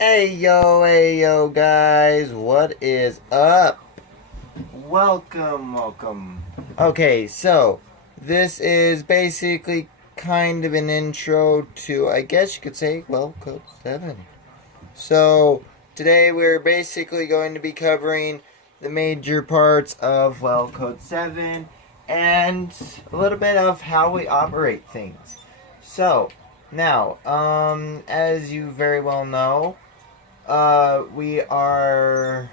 Hey yo, guys, what is up? Welcome. Okay, so this is basically kind of an intro to, I guess you could say, well, Code 7. So today we're basically going to be covering the major parts of, well, Code 7 and a little bit of how we operate things. So, now, as you very well know, we have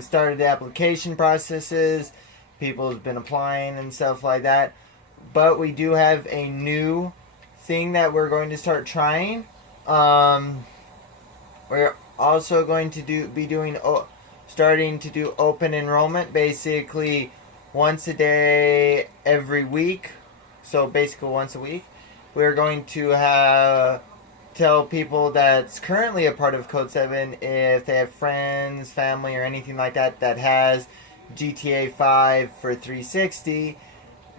started the application processes. People have been applying and stuff like that. But we do have a new thing that we're going to start trying. We're also going to starting to do open enrollment, basically once a day every week. So basically once a week, we're going to tell people that's currently a part of Code 7 if they have friends, family, or anything like that that has GTA 5 for 360,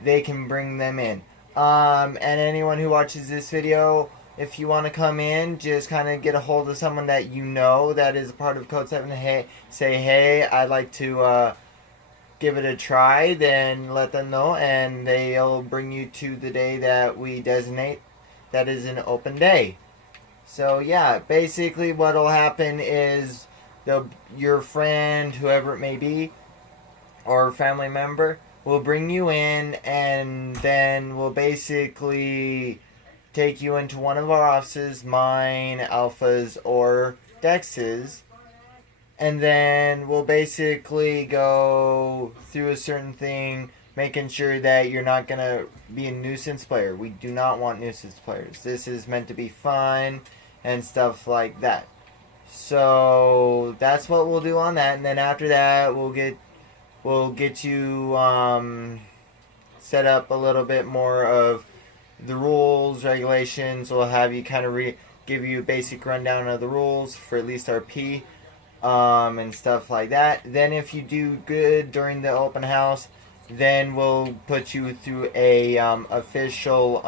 they can bring them in. And anyone who watches this video, if you want to come in, just kind of get a hold of someone that you know that is a part of Code 7. Say, hey, I'd like to give it a try. Then let them know, and they'll bring you to the day that we designate that is an open day. So yeah, basically what'll happen is your friend, whoever it may be, or family member, will bring you in, and then we'll basically take you into one of our offices, mine, Alpha's, or Dex's, and then we'll basically go through a certain thing, making sure that you're not going to be a nuisance player. We do not want nuisance players. This is meant to be fun and stuff like that. So that's what we'll do on that, and then after that we'll get you set up a little bit more of the rules, regulations. We'll have you kind of give you a basic rundown of the rules for at least RP, and stuff like that. Then if you do good during the open house, then we'll put you through a official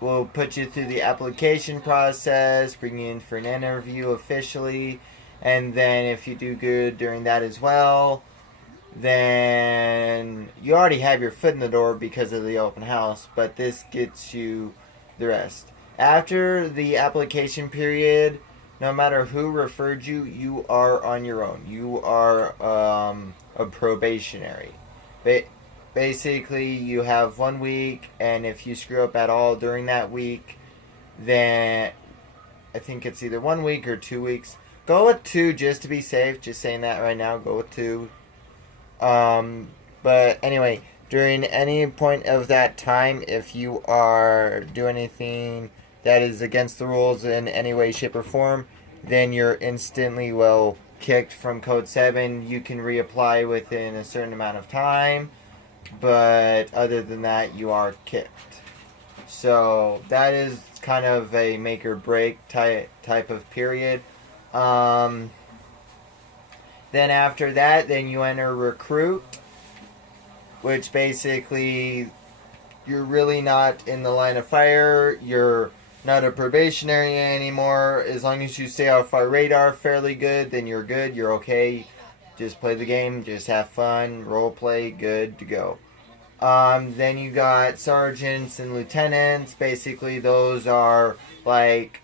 we'll put you through the application process, bring you in for an interview officially, and then if you do good during that as well, then you already have your foot in the door because of the open house, but this gets you the rest. After the application period, no matter who referred you, you are on your own. You are a probationary. Basically, you have 1 week, and if you screw up at all during that week, then I think it's either 1 week or 2 weeks. Go with 2 just to be safe. Just saying that right now. Go with 2. But anyway, during any point of that time, if you are doing anything that is against the rules in any way, shape, or form, then you're instantly, kicked from Code 7. You can reapply within a certain amount of time, but other than that, you are kicked. So that is kind of a make or break type of period. Then after that, then you enter recruit, which basically you're really not in the line of fire. You're not a probationary anymore. As long as you stay off our radar fairly good, then you're good. You're okay. Just play the game. Just have fun. Role play. Good to go. Then you got sergeants and lieutenants. Basically, those are like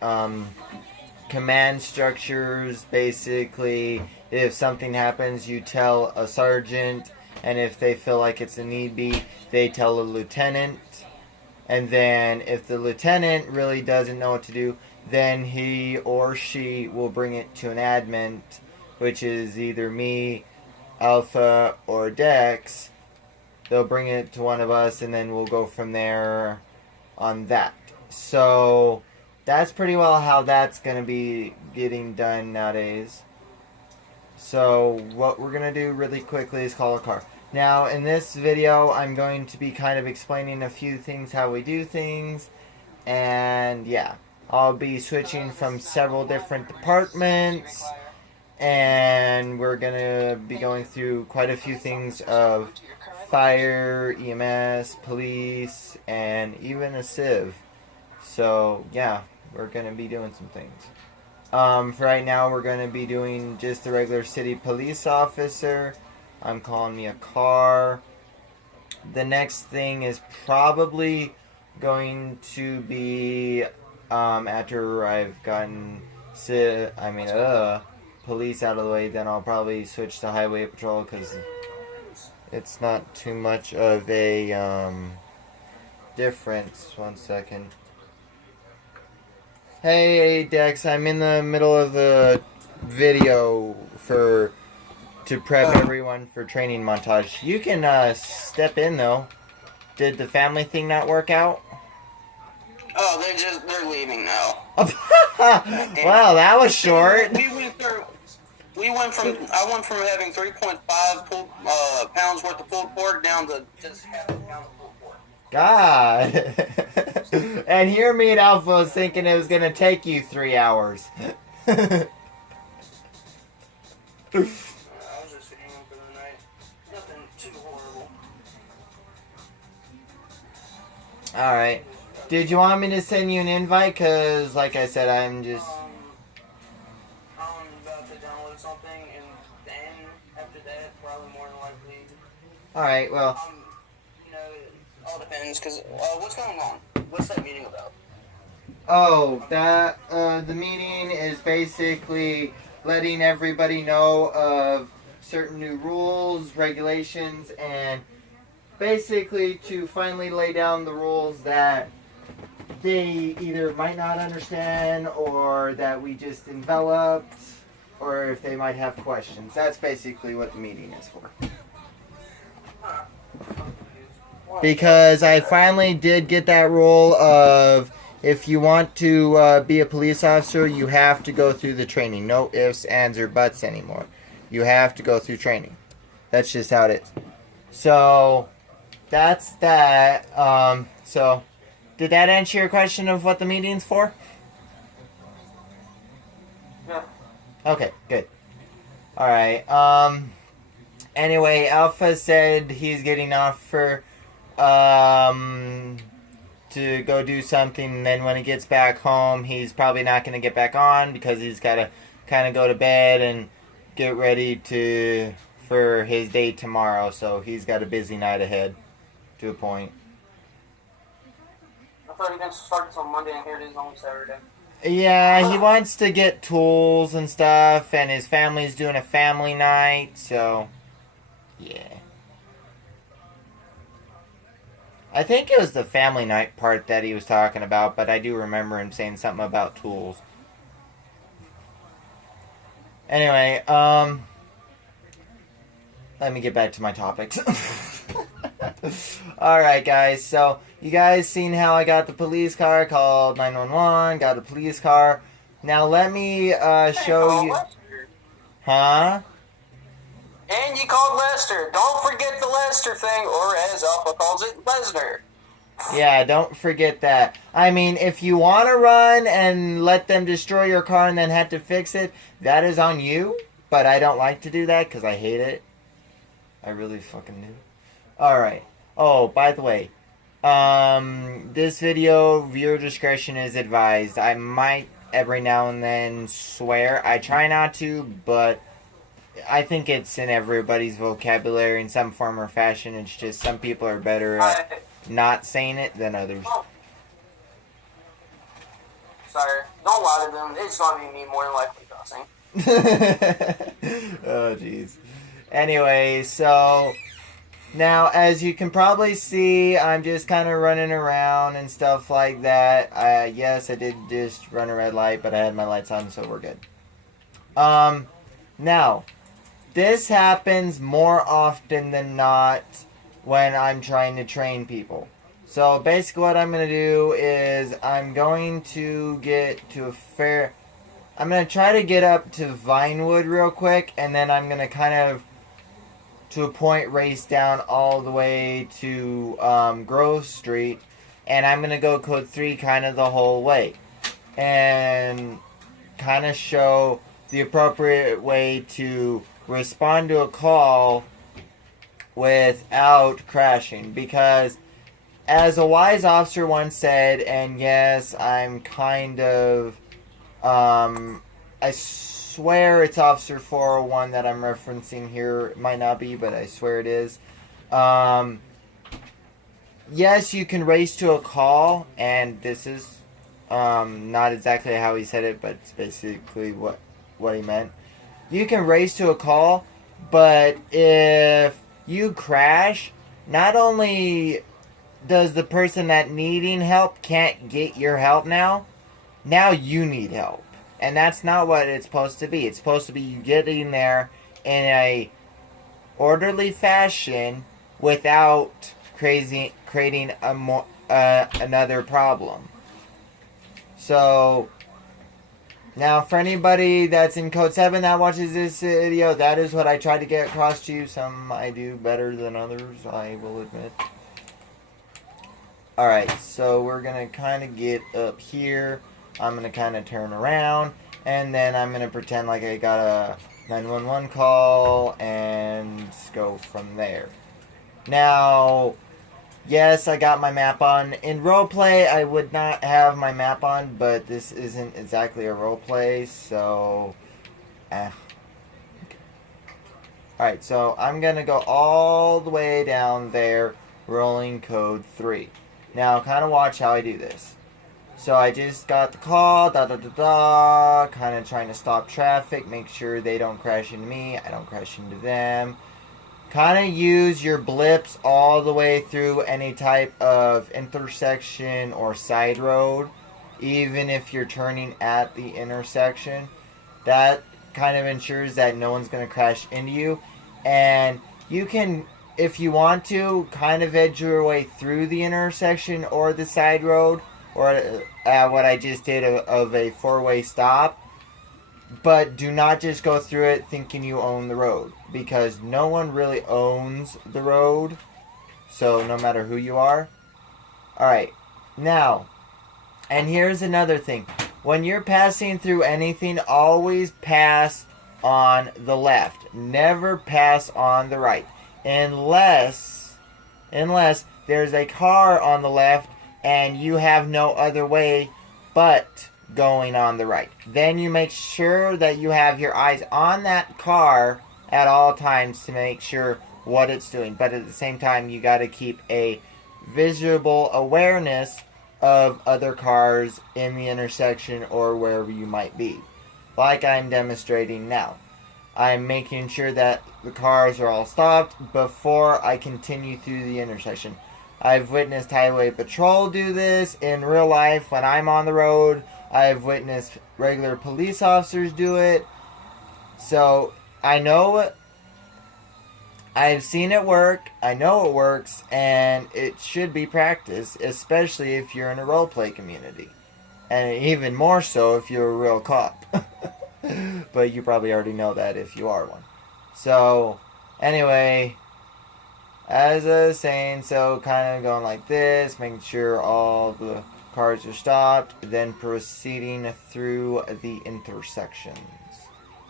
command structures. Basically, if something happens, you tell a sergeant, and if they feel like it's a need be, they tell a lieutenant. And then if the lieutenant really doesn't know what to do, then he or she will bring it to an admin, which is either me, Alpha, or Dex. They'll bring it to one of us, and then we'll go from there on that. So that's pretty well how that's going to be getting done nowadays. So what we're going to do really quickly is call a car. Now in this video, I'm going to be kind of explaining a few things, how we do things, and yeah, I'll be switching from several different departments, and we're going to be going through quite a few things of fire, EMS, police, and even a civ. So yeah, we're going to be doing some things. For right now, we're going to be doing just the regular city police officer. I'm calling me a car. The next thing is probably going to be after I've gotten police out of the way, then I'll probably switch to highway patrol because it's not too much of a difference. 1 second. Hey Dex, I'm in the middle of a video to prep everyone for training montage. You can step in though. Did the family thing not work out? Oh, they're leaving now. Wow, that was short. I went from having 3.5 pounds worth of pulled pork down to just half a pound of pulled pork. God. And here me and Alpha was thinking it was going to take you 3 hours. I was just sitting in for the night. Nothing too horrible. Alright. Did you want me to send you an invite? Because, like I said, I'm just... I'm about to download something, and then after that, probably more than likely... Alright, well... it all depends, because what's going on? What's that meeting about? Oh, the meeting is basically letting everybody know of certain new rules, regulations, and basically to finally lay down the rules that they either might not understand or that we just enveloped, or if they might have questions. That's basically what the meeting is for. Because I finally did get that rule of if you want to be a police officer, you have to go through the training. No ifs, ands, or buts anymore. You have to go through training. That's just how it is. So, that's that. So, did that answer your question of what the meeting's for? Yeah. Okay, good. Alright, anyway, Alpha said he's getting off for, to go do something, and then when he gets back home, he's probably not going to get back on because he's got to kind of go to bed and get ready for his day tomorrow, so he's got a busy night ahead, to a point. I thought he didn't start until Monday, and here it is only Saturday. Yeah, he wants to get tools and stuff, and his family's doing a family night, so, yeah. I think it was the family night part that he was talking about, but I do remember him saying something about tools. Anyway, let me get back to my topics. Alright, guys, so you guys seen how I got the police car, called 911, got a police car. Now let me show you... Huh? And you called Lester. Don't forget the Lester thing, or as Alpha calls it, Lesnar. Yeah, don't forget that. I mean, if you want to run and let them destroy your car and then have to fix it, that is on you. But I don't like to do that because I hate it. I really fucking do. Alright. Oh, by the way. This video, viewer discretion is advised. I might every now and then swear. I try not to, but I think it's in everybody's vocabulary in some form or fashion. It's just some people are better at not saying it than others. Sorry. Don't lie to them. It's not even me more than likely cussing. Oh, jeez. Anyway, so... Now, as you can probably see, I'm just kind of running around and stuff like that. Yes, I did just run a red light, but I had my lights on, so we're good. Now, this happens more often than not when I'm trying to train people. So, basically what I'm going to do is I'm going to get to I'm going to try to get up to Vinewood real quick, and then I'm going to kind of to a point race down all the way to Grove Street, and I'm going to go code 3 kind of the whole way and kind of show the appropriate way to respond to a call without crashing, because as a wise officer once said, and yes, I'm kind of, I swear it's Officer 401 that I'm referencing here. It might not be, but I swear it is. Yes, you can race to a call, and this is not exactly how he said it, but it's basically what he meant. You can race to a call, but if you crash, not only does the person that needing help can't get your help now you need help. And that's not what it's supposed to be. It's supposed to be you getting there in a orderly fashion without creating another problem. So now, for anybody that's in Code 7 that watches this video, that is what I tried to get across to you. Some I do better than others, I will admit. Alright, so we're going to kind of get up here. I'm going to kind of turn around. And then I'm going to pretend like I got a 911 call and go from there. Now, yes, I got my map on. In roleplay, I would not have my map on, but this isn't exactly a roleplay, so... Alright, so I'm going to go all the way down there, rolling code 3. Now, kind of watch how I do this. So I just got the call, kind of trying to stop traffic, make sure they don't crash into me, I don't crash into them. Kind of use your blips all the way through any type of intersection or side road, even if you're turning at the intersection. That kind of ensures that no one's going to crash into you. And you can, if you want to, kind of edge your way through the intersection or the side road, or what I just did of a four-way stop. But do not just go through it thinking you own the road, because no one really owns the road, so no matter who you are. Alright, now, and here's another thing. When you're passing through anything, always pass on the left. Never pass on the right. Unless there's a car on the left and you have no other way but going on the right. Then you make sure that you have your eyes on that car at all times to make sure what it's doing. But at the same time, you got to keep a visual awareness of other cars in the intersection or wherever you might be. Like I'm demonstrating now. I'm making sure that the cars are all stopped before I continue through the intersection. I've witnessed Highway Patrol do this in real life when I'm on the road. I've witnessed regular police officers do it. So, I know, I've seen it work, I know it works, and it should be practiced, especially if you're in a roleplay community. And even more so if you're a real cop. But you probably already know that if you are one. So, anyway, as I was saying, so kind of going like this, making sure all the cars are stopped, then proceeding through the intersections.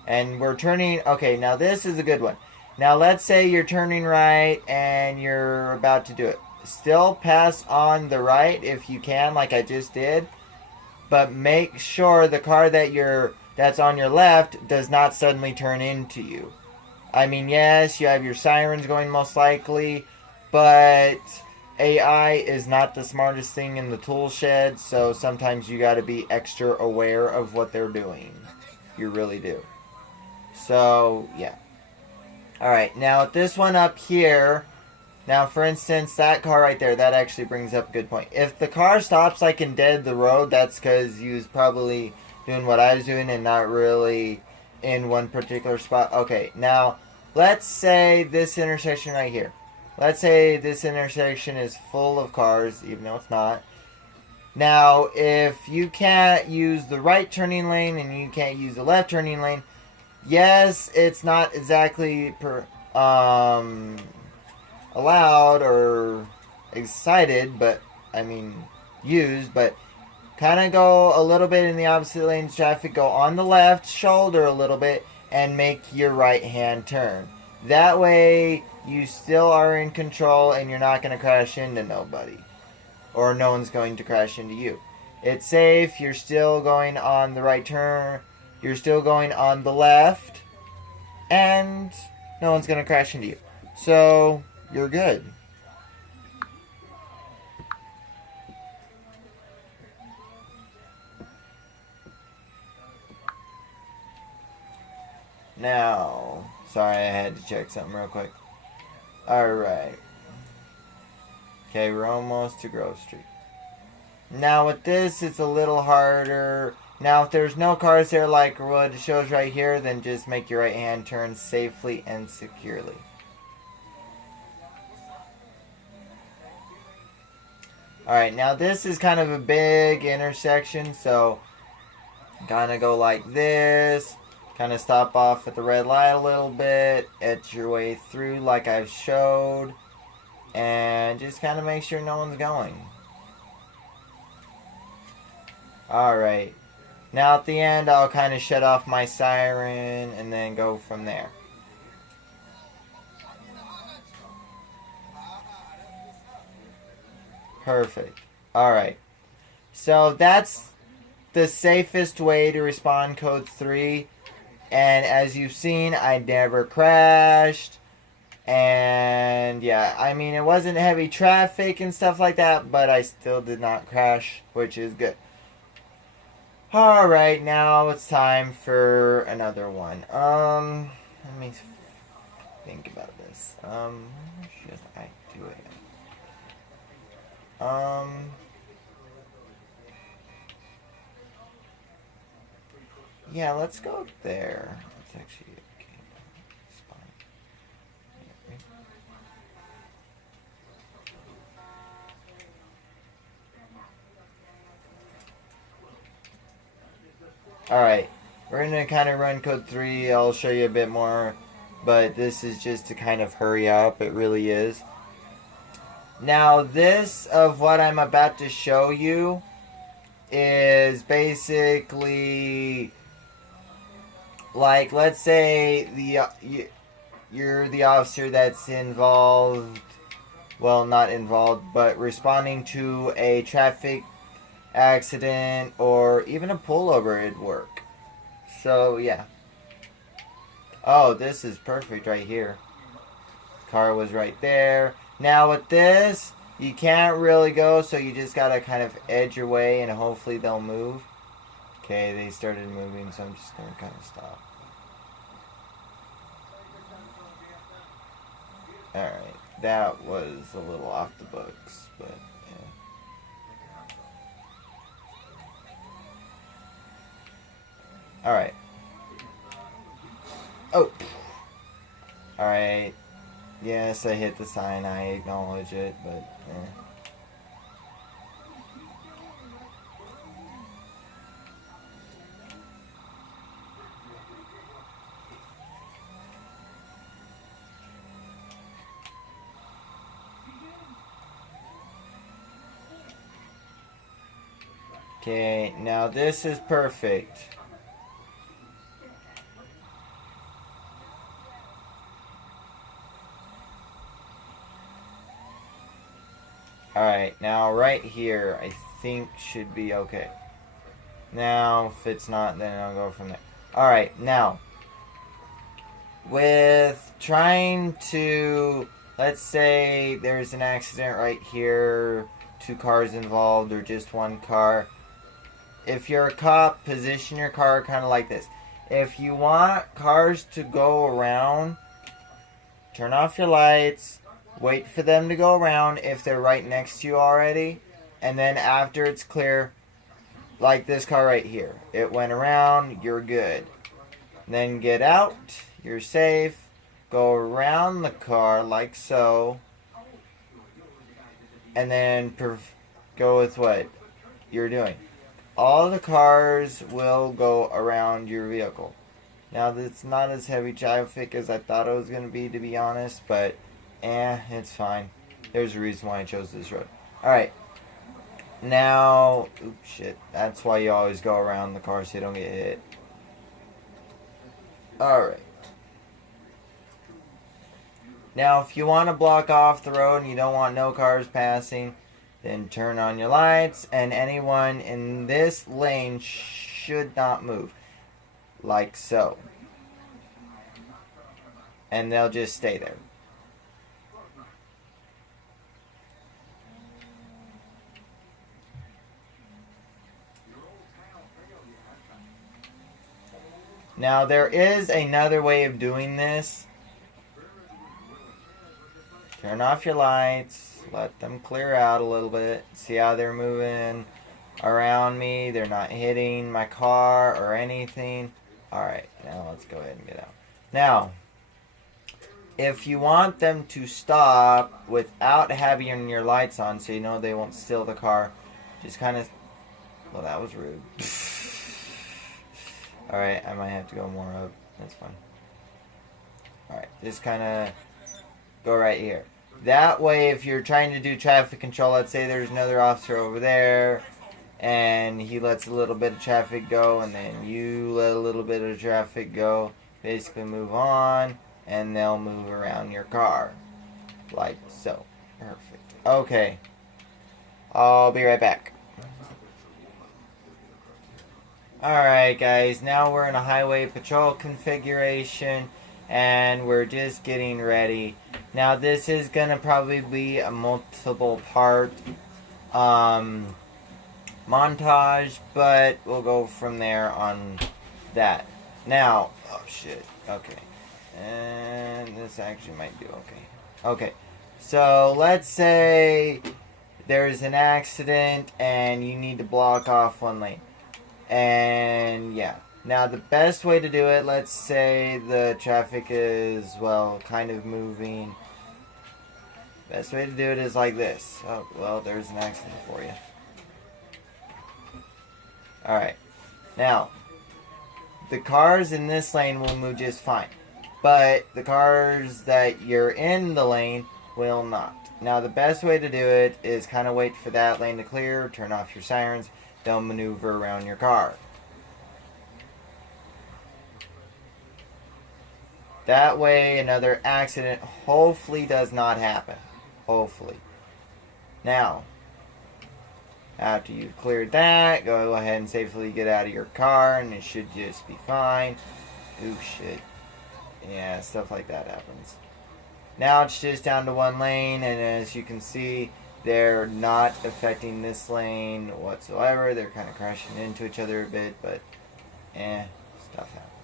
And we're turning, okay, now this is a good one. Now let's say you're turning right and you're about to do it. Still pass on the right if you can, like I just did. But make sure the car that's on your left does not suddenly turn into you. I mean, yes, you have your sirens going most likely, but AI is not the smartest thing in the tool shed, so sometimes you got to be extra aware of what they're doing. You really do. So, yeah. Alright, now this one up here, now for instance, that car right there, that actually brings up a good point. If the car stops like in dead the road, that's because you was probably doing what I was doing and not really in one particular spot. Okay, now let's say this intersection right here. Let's say this intersection is full of cars, even though it's not. Now, if you can't use the right turning lane and you can't use the left turning lane, yes, it's not exactly allowed or excited, but I mean used, but kind of go a little bit in the opposite lane of traffic, go on the left shoulder a little bit, and make your right hand turn. That way, you still are in control and you're not going to crash into nobody. or no one's going to crash into you. It's safe. You're still going on the right turn. You're still going on the left. And no one's going to crash into you. So, you're good. Now, sorry, I had to check something real quick. Alright. Okay, we're almost to Grove Street. Now with this, it's a little harder. Now if there's no cars there like what it shows right here, then just make your right hand turn safely and securely. Alright, now this is kind of a big intersection, so kind of go like this. Kind of stop off at the red light a little bit. Edge your way through like I've showed. And just kind of make sure no one's going. Alright. Now at the end, I'll kind of shut off my siren and then go from there. Perfect. Alright. So that's the safest way to respond code 3. And as you've seen, I never crashed. And yeah, I mean, it wasn't heavy traffic and stuff like that, but I still did not crash, which is good. Alright, now it's time for another one. Let me think about this. Where should I do it? Yeah, let's go there. It's actually okay. It's fine. Alright, we're going to kind of run code 3. I'll show you a bit more, but this is just to kind of hurry up. It really is. Now, this of what I'm about to show you is basically, like, let's say you're the officer that's involved, well, not involved, but responding to a traffic accident or even a pullover, it'd work. So, yeah. Oh, this is perfect right here. Car was right there. Now with this, you can't really go, so you just gotta kind of edge your way and hopefully they'll move. Okay, they started moving, so I'm just gonna kind of stop. Alright, that was a little off the books, but yeah. Alright. Oh! Alright. Yes, I hit the sign. I acknowledge it, but okay, now this is perfect. Alright, now right here, I think should be okay. Now, if it's not, then I'll go from there. Alright, now, with trying to, let's say there's an accident right here, 2 cars involved, or just 1 car. If you're a cop, position your car kind of like this. If you want cars to go around, turn off your lights. Wait for them to go around if they're right next to you already. And then after it's clear, like this car right here. It went around, you're good. Then get out, you're safe. Go around the car like so. And then go with what you're doing. All the cars will go around your vehicle. Now, it's not as heavy traffic as I thought it was going to be honest, but it's fine. There's a reason why I chose this road. Alright. Now, oops, shit. That's why you always go around the car so you don't get hit. Alright. Now, if you want to block off the road and you don't want no cars passing, Then turn on your lights, and anyone in this lane should not move. Like so. And they'll just stay there. Now there is another way of doing this. Turn off your lights. Let them clear out a little bit. See how they're moving around me. They're not hitting my car or anything. Alright, now let's go ahead and get out. Now, if you want them to stop without having your lights on so you know they won't steal the car, just kind of... Well, that was rude. Alright, I might have to go more up. That's fine. Alright, just kind of go right here. That way, if you're trying to do traffic control, let's say there's another officer over there, and he lets a little bit of traffic go, and then you let a little bit of traffic go. Basically move on, and they'll move around your car. Like so. Perfect. Okay. I'll be right back. Alright guys, now we're in a highway patrol configuration, and we're just getting ready. Now this is going to probably be a multiple part montage, but we'll go from there on that. Now, oh shit, okay. And this actually might do okay. Okay, so let's say there's an accident and you need to block off one lane. And yeah, now the best way to do it, let's say the traffic is, well, kind of moving. Best way to do it is like this. Oh, well, there's an accident for you. Alright, now, the cars in this lane will move just fine. But the cars that you're in the lane will not. Now, the best way to do it is kind of wait for that lane to clear, turn off your sirens, don't maneuver around your car. That way, another accident hopefully does not happen. Hopefully. Now, after you've cleared that, go ahead and safely get out of your car, and it should just be fine. Ooh, shit. Yeah, stuff like that happens. Now it's just down to one lane, and as you can see, they're not affecting this lane whatsoever. They're kind of crashing into each other a bit, but stuff happens.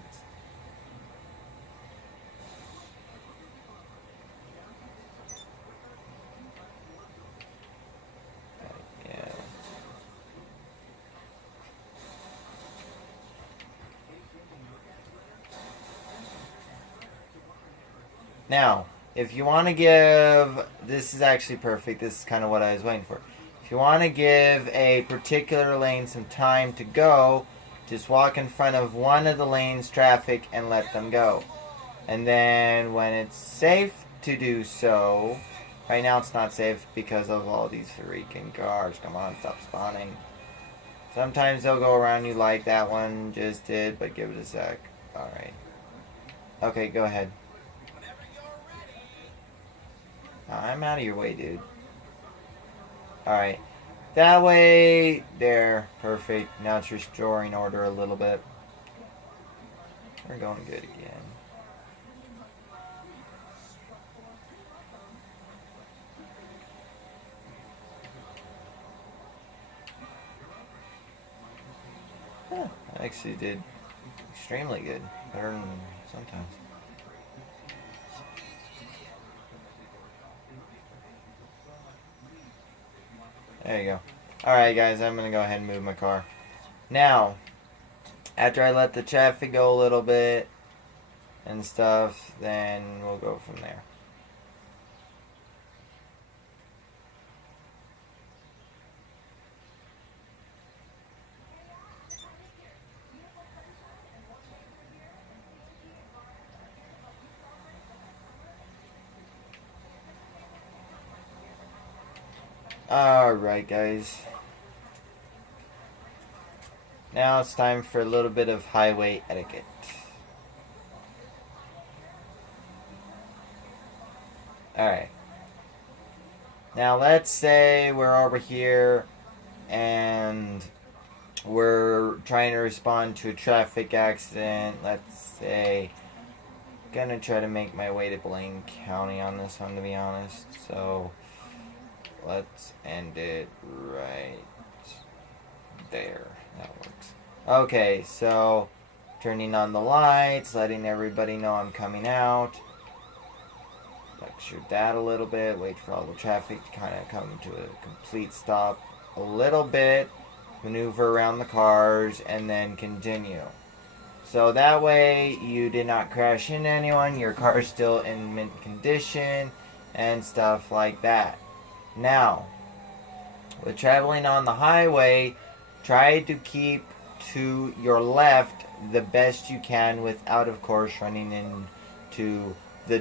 Yeah. Now, if you want to give, this is actually perfect, this is kind of what I was waiting for. If you want to give a particular lane some time to go, just walk in front of one of the lanes' traffic and let them go. And then when it's safe to do so, right now it's not safe because of all these freaking cars. Come on, stop spawning. Sometimes they'll go around you like that one just did, but give it a sec. Alright. Okay, go ahead. I'm out of your way, dude. Alright. That way, there. Perfect. Now it's restoring order a little bit. We're going good again. Huh, I actually did extremely good. Better than sometimes. There you go. Alright guys, I'm going to go ahead and move my car. Now, after I let the traffic go a little bit and stuff, then we'll go from there. Alright guys, now it's time for a little bit of highway etiquette. Alright, Now let's say we're over here and we're trying to respond to a traffic accident. Let's say, gonna try to make my way to Blaine County on this one, to be honest. So let's end it right there. That works. Okay, so turning on the lights, letting everybody know I'm coming out. Lecture that a little bit, wait for all the traffic to kind of come to a complete stop a little bit, maneuver around the cars, and then continue. So that way you did not crash into anyone, your car's still in mint condition, and stuff like that. Now, with traveling on the highway, try to keep to your left the best you can without, of course, running into the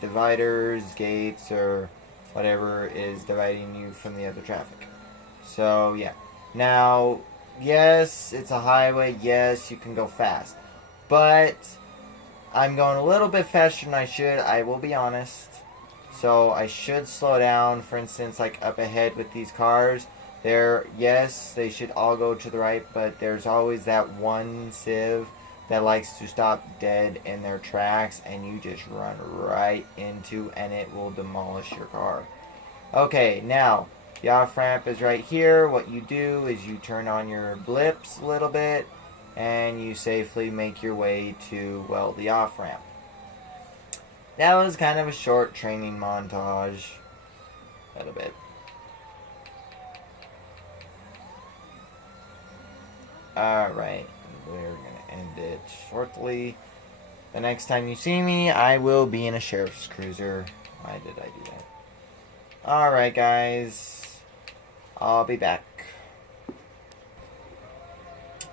dividers, gates, or whatever is dividing you from the other traffic. So, yeah. Now, yes, it's a highway. Yes, you can go fast. But I'm going a little bit faster than I should. I will be honest. So I should slow down. For instance, like up ahead with these cars. Yes, they should all go to the right. But there's always that one civ that likes to stop dead in their tracks. And you just run right into, and it will demolish your car. Okay, now, the off-ramp is right here. What you do is you turn on your blips a little bit, and you safely make your way to, well, the off-ramp. That was kind of a short training montage. A little bit. Alright, we're going to end it shortly. The next time you see me, I will be in a sheriff's cruiser. Why did I do that? Alright, guys. I'll be back.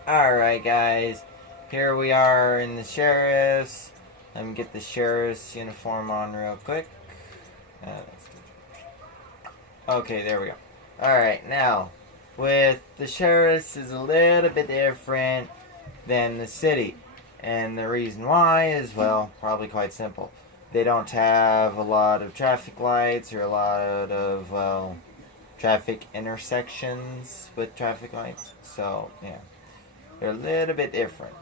Alright, guys. Here we are in the sheriff's. Let me get the sheriff's uniform on real quick. Okay, there we go. Alright, now, with the sheriff's is a little bit different than the city. And the reason why is, well, probably quite simple. They don't have a lot of traffic lights or a lot of, well, traffic intersections with traffic lights. So, yeah. They're a little bit different.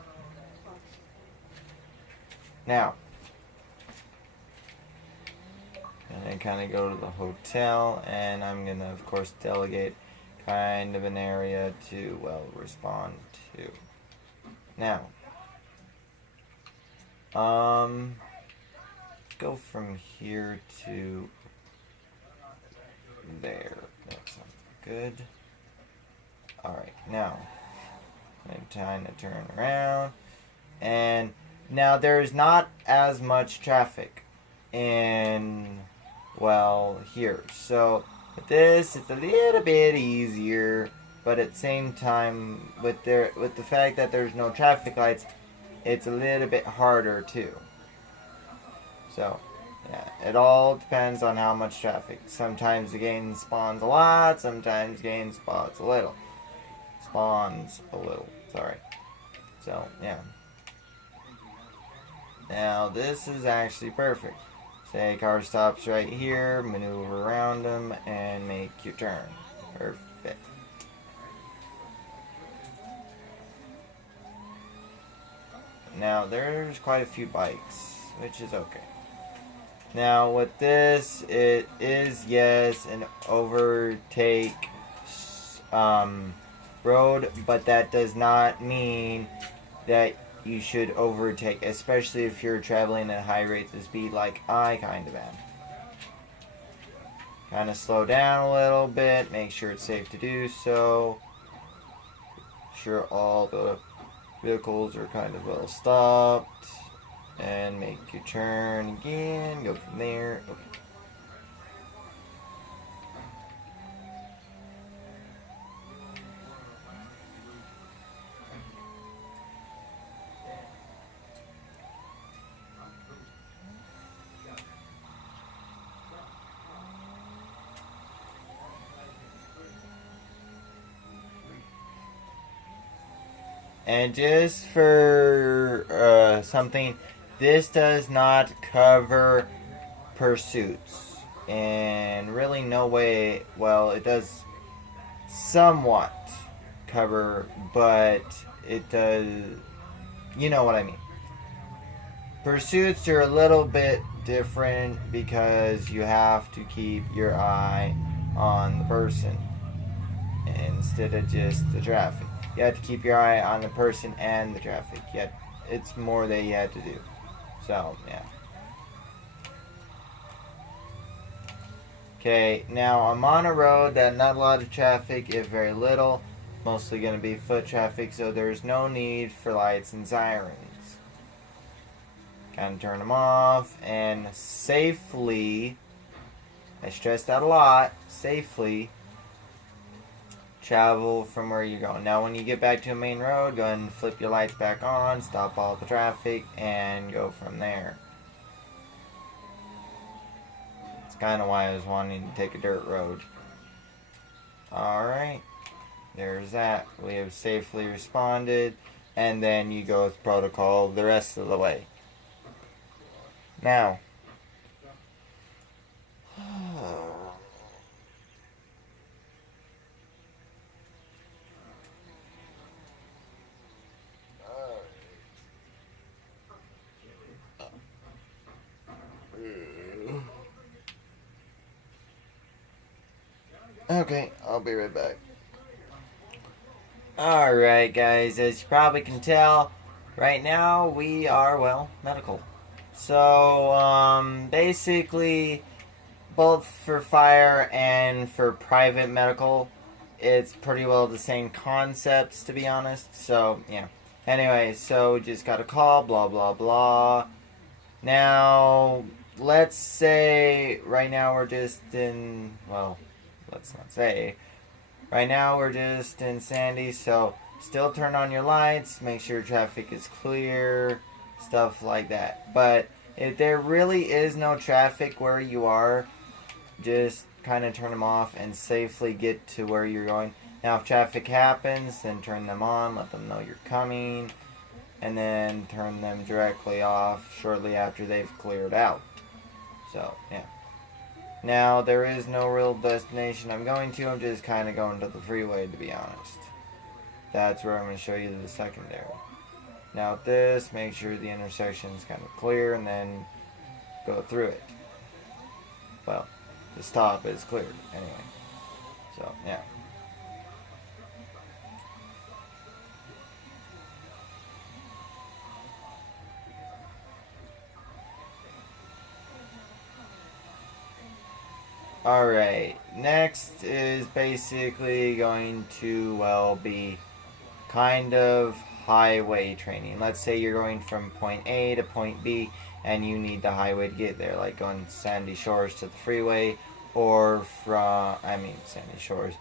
Now, I'm going to kind of go to the hotel, and I'm going to, of course, delegate kind of an area to, well, respond to. Now, go from here to there. That sounds good. Alright, now, I'm trying to turn around, and now there's not as much traffic in, well, here. So with this, it's a little bit easier, but at the same time, with the fact that there's no traffic lights, it's a little bit harder too. So, yeah, it all depends on how much traffic. Sometimes the game spawns a lot, sometimes the game spawns a little. Sorry. So, yeah. Now, this is actually perfect. Say car stops right here, maneuver around them, and make your turn. Perfect. Now, there's quite a few bikes, which is okay. Now, with this, it is, yes, an overtake road, but that does not mean that you should overtake, especially if you're traveling at high rates of speed like I kind of am. Kind of slow down a little bit, make sure it's safe to do so. Sure all the vehicles are kind of well stopped. And make your turn again, go from there. Okay. And just for something, this does not cover pursuits. in really no way. Well, it does somewhat cover, but it does, you know what I mean. Pursuits are a little bit different because you have to keep your eye on the person instead of just the traffic. You have to keep your eye on the person and the traffic. Yet it's more that you have to do. So, yeah. Okay, now I'm on a road that not a lot of traffic, if very little. Mostly going to be foot traffic, so there's no need for lights and sirens. Kind of turn them off and safely, I stress that a lot, safely travel from where you're going. Now when you get back to a main road, go ahead and flip your lights back on, stop all the traffic, and go from there. It's kind of why I was wanting to take a dirt road. Alright, there's that. We have safely responded, and then you go with protocol the rest of the way. Now, okay, I'll be right back. Alright guys, as you probably can tell, right now we are, well, medical. So, basically, both for fire and for private medical, it's pretty well the same concepts, to be honest. So, yeah. Anyway, so just got a call, blah, blah, blah. Now, let's say right now we're just in, well, let's not say. Right now we're just in Sandy, so still turn on your lights, make sure traffic is clear, stuff like that. But if there really is no traffic where you are, just kind of turn them off and safely get to where you're going. Now if traffic happens, then turn them on, let them know you're coming, and then turn them directly off shortly after they've cleared out. So, yeah. Now, there is no real destination I'm going to. I'm just kind of going to the freeway, to be honest. That's where I'm going to show you the secondary. Now, with this, make sure the intersection is kind of clear, and then go through it. Well, the stop is cleared, anyway. So, yeah. Alright, next is basically going to, well, be kind of highway training. Let's say you're going from point A to point B and you need the highway to get there, like going Sandy Shores to the freeway, or Sandy Shores